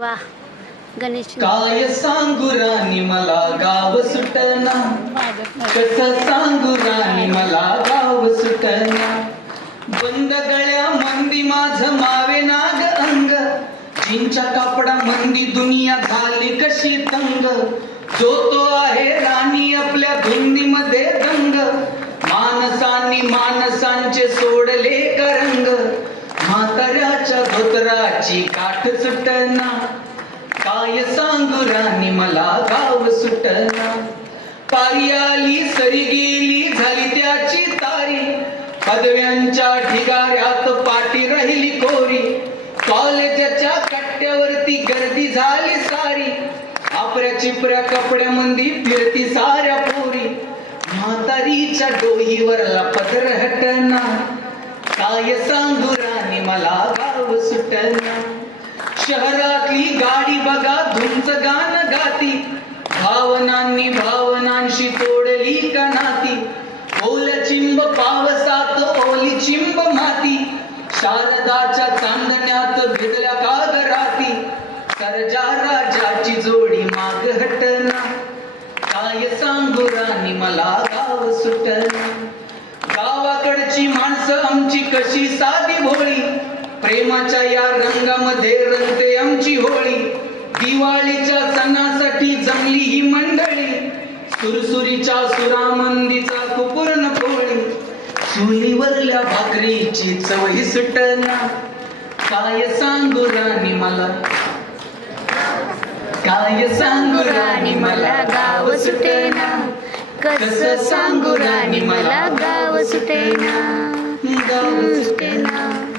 वा गणेश. काय सांगू राणी मला गाव सुटना. कस सांगू राणी मला गाव सुटना. बंद गळ्या मंदी माझ मावे नाग अंग. जीनच्या कापडा मंदी दुनिया झाली कशी तंग. जो तो आहे राणी आपल्या धुंदीमध्ये दंग. माणसांनी माणसांचे सोडले करंग. म्हाताऱ्याच्या धोतराची काठ सुटना काय सांगू राणी मला गाव सुटना पारी आली सरी गेली झाली त्याची तारी. पदव्यांच्या ढिगाऱ्यात पाठी राहिली कोरी. कॉलेजच्या कट्ट्यावरती गर्दी झाली सारी. आपल्या चिपऱ्या कपड्यामंदी फिरती साऱ्या पोरी. म्हातारीच्या डोहीवर पदर हटना काय सांगू राणी मला गाव सुटना. शहरातली गाडी बघा धुंच गाणं गाती. भावनांनी भावनांशी तोडली का नाती? ओल चिंब पावसात ओली चिंब माती. शारदाच्या चांदण्यात भिजल्या कागराती सरजा राजाची जोडी माग हटना. काय सांगू राणी मला गाव सुटना. गावाकडची माणसं आमची कशी साधी भोळी? प्रेमाच्या या रंगामध्ये रंगते आमची होळी. दिवाळीच्या सणासाठी जमली ही मंडळी. सुरसुरीच्या सुरामंदीचा कुपूर्ण पोळी. चुलीवरल्या भाकरीची चवही सुटना काय सांगू राणी मला? काय सांगू राणी मला? गाव सुटेना. कस सांगू राणी मला? गाव सुटेना. गाव सुटेना.